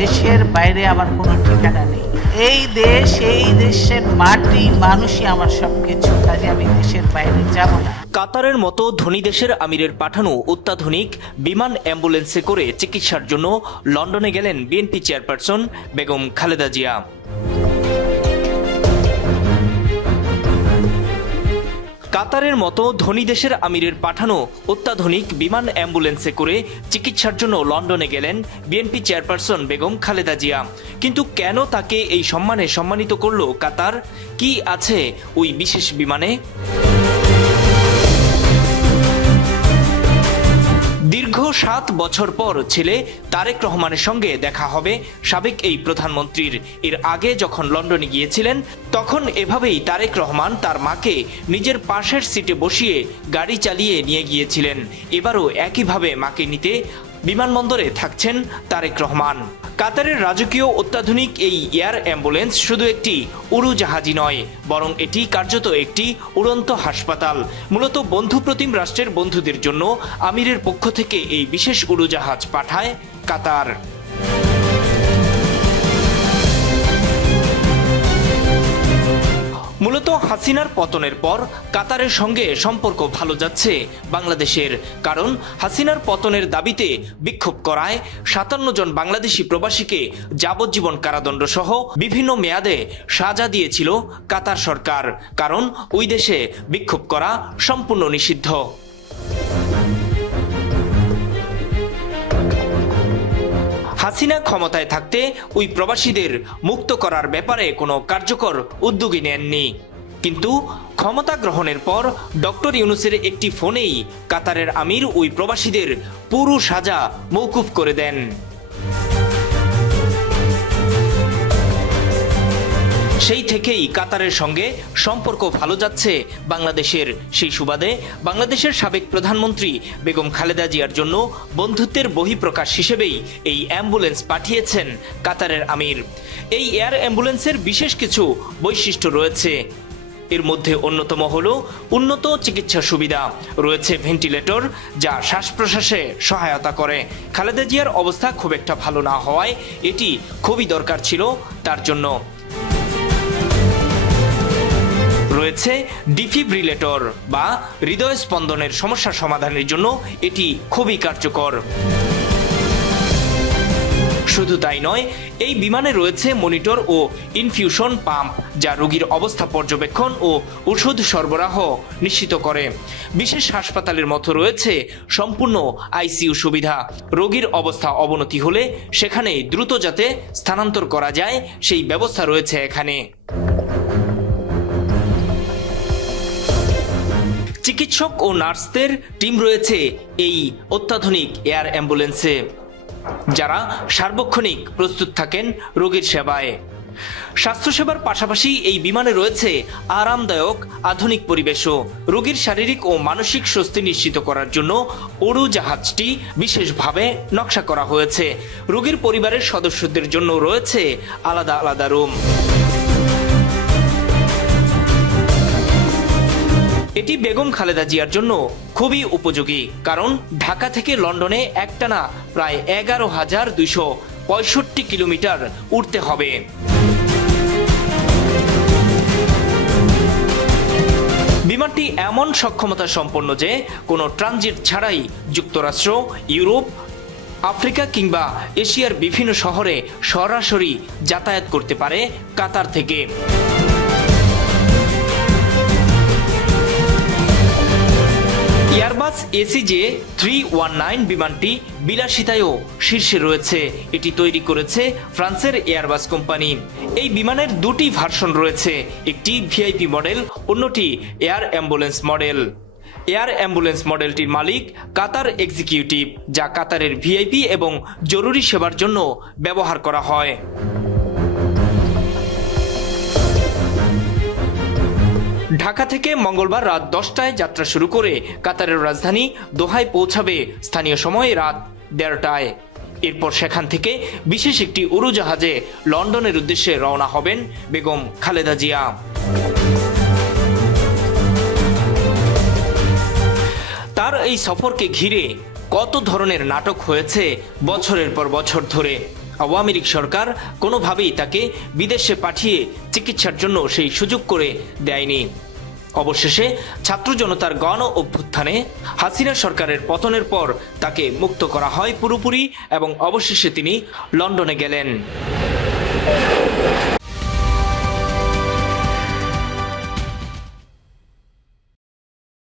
দেশের বাইরে আমার কোনো ঠিকানা নেই। এই দেশ, এই দেশের মাটি, মানুষই আমার সবকিছু। কাজে আমি দেশের বাইরে যাব না। কাতারের মতো ধনী দেশের আমিরের পাঠানো অত্যাধুনিক বিমান অ্যাম্বুলেন্সে করে চিকিৎসার জন্য লন্ডনে গেলেন বিএনপি চেয়ারপারসন বেগম খালেদা জিয়া। কাতারের মতো ধনী দেশের আমিরের পাঠানো অত্যাধুনিক বিমান অ্যাম্বুলেন্সে করে চিকিৎসার জন্য লন্ডনে গেলেন বিএনপি চেয়ারপারসন বেগম খালেদা জিয়া। কিন্তু কেন তাকে এই সম্মানে সম্মানিত করল কাতার? কি আছে ওই বিশেষ বিমানে? দীর্ঘ 7 বছর পর ছেলে তারেক রহমানের সঙ্গে দেখা হবে সাবেক এই প্রধানমন্ত্রীর। এর আগে যখন লন্ডনে গিয়েছিলেন তখন এভাবেই তারেক রহমান তার মাকে নিজের পাশের সিটে বসিয়ে গাড়ি চালিয়ে নিয়ে গিয়েছিলেন। এবারও একইভাবে মাকে নিতে বিমানবন্দরে থাকছেন তারেক রহমান। কাতারের রাজকীয় অত্যাধুনিক এই এয়ার অ্যাম্বুলেন্স শুধু একটি উড়োজাহাজই নয়, বরং এটি কার্যত একটি উড়ন্ত হাসপাতাল। মূলত বন্ধুপ্রতিম রাষ্ট্রের বন্ধুদের জন্য আমিরের পক্ষ থেকে এই বিশেষ উড়োজাহাজ পাঠায় কাতার। মূলত হাসিনার পতনের পর কাতারের সঙ্গে সম্পর্ক ভালো যাচ্ছে বাংলাদেশের। কারণ হাসিনার পতনের দাবিতে বিক্ষোভ করায় 57 জন বাংলাদেশি প্রবাসীকে যাবজ্জীবন কারাদণ্ড সহ বিভিন্ন মেয়াদে সাজা দিয়েছিল কাতার সরকার। কারণ ওই দেশে বিক্ষোভ করা সম্পূর্ণ নিষিদ্ধ। হাসিনা ক্ষমতায় থাকতে ওই প্রবাসীদের মুক্ত করার ব্যাপারে কোনো কার্যকর উদ্যোগই নেননি। কিন্তু ক্ষমতা গ্রহণের পর ডক্টর ইউনূসের একটি ফোনেই কাতারের আমির ওই প্রবাসীদের পুরো সাজা মওকুফ করে দেন। সেই থেকেই কাতারের সঙ্গে সম্পর্ক ভালো যাচ্ছে বাংলাদেশের। সেই সুবাদে বাংলাদেশের সাবেক প্রধানমন্ত্রী বেগম খালেদা জিয়ার জন্য বন্ধুত্বের বহিঃপ্রকাশ হিসেবেই এই অ্যাম্বুলেন্স পাঠিয়েছেন কাতারের আমির। এই এয়ার অ্যাম্বুলেন্সের বিশেষ কিছু বৈশিষ্ট্য রয়েছে। এর মধ্যে অন্যতম হলো উন্নত চিকিৎসা সুবিধা। রয়েছে ভেন্টিলেটর, যা শ্বাস প্রশ্বাসে সহায়তা করে। খালেদা জিয়ার অবস্থা খুব একটা ভালো না হওয়ায় এটি খুবই দরকার ছিল তার জন্য। রয়েছে ডিফিব্রিলেটর বা হৃদয় স্পন্দনের সমস্যা সমাধানের জন্য এটি খুবই কার্যকর। শুধু তাই নয়, এই বিমানে রয়েছে মনিটর ও ইনফিউশন পাম্প, যা রোগীর অবস্থা পর্যবেক্ষণ ও ওষুধ সরবরাহ নিশ্চিত করে। বিশেষ হাসপাতালের মতো রয়েছে সম্পূর্ণ আইসিইউ সুবিধা। রোগীর অবস্থা অবনতি হলে সেখানে দ্রুত যাতে স্থানান্তর করা যায় সেই ব্যবস্থা রয়েছে এখানে। চিকিৎসক ও নার্সদের টিম রয়েছে এই অত্যাধুনিক এয়ার অ্যাম্বুলেন্সে, যারা সার্বক্ষণিক প্রস্তুত থাকেন রোগীর সেবায়। স্বাস্থ্যসেবার পাশাপাশি এই বিমানে রয়েছে আরামদায়ক আধুনিক পরিবেশও। রোগীর শারীরিক ও মানসিক স্বস্তি নিশ্চিত করার জন্য উড়োজাহাজটি বিশেষভাবে নকশা করা হয়েছে। রোগীর পরিবারের সদস্যদের জন্য রয়েছে আলাদা আলাদা রুম। এটি বেগম খালেদা জিয়ার জন্য খুবই উপযোগী, কারণ ঢাকা থেকে লন্ডনে একটানা প্রায় 11,265 কিলোমিটার উঠতে হবে। বিমানটি এমন সক্ষমতা সম্পন্ন যে কোনো ট্রানজিট ছাড়াই যুক্তরাষ্ট্র, ইউরোপ, আফ্রিকা কিংবা এশিয়ার বিভিন্ন শহরে সরাসরি যাতায়াত করতে পারে কাতার থেকে। এয়ারবাস এসিজে 319 বিমানটি বিলাসিতায়ও শীর্ষে রয়েছে। এটি তৈরি করেছে ফ্রান্সের এয়ারবাস কোম্পানি। এই বিমানের দুটি ভার্সন রয়েছে, একটি ভিআইপি মডেল, অন্যটি air ambulance model. Air ambulance মডেলটির মালিক কাতার এক্সিকিউটিভ, যা কাতারের ভিআইপি এবং জরুরি সেবার জন্য ব্যবহার করা হয়। ঢাকা থেকে মঙ্গলবার রাত 10টায় যাত্রা শুরু করে কাতারের রাজধানী দোহায় পৌঁছাবে স্থানীয় সময় রাত 1:30টায়। এরপর সেখান থেকে বিশেষ একটি উড়োজাহাজে লন্ডনের উদ্দেশ্যে রওনা হবেন বেগম খালেদা জিয়া। তার এই সফরকে ঘিরে কত ধরনের নাটক হয়েছে বছরের পর বছর ধরে। আওয়ামী লীগ সরকার কোনোভাবেই তাকে বিদেশে পাঠিয়ে চিকিৎসার জন্য সেই সুযোগ করে দেয়নি। অবশেষে ছাত্র জনতার গণ অভ্যুত্থানে হাসিনা সরকারের পতনের পর তাকে মুক্ত করা হয় পুরোপুরি এবং অবশেষে তিনি লন্ডনে গেলেন।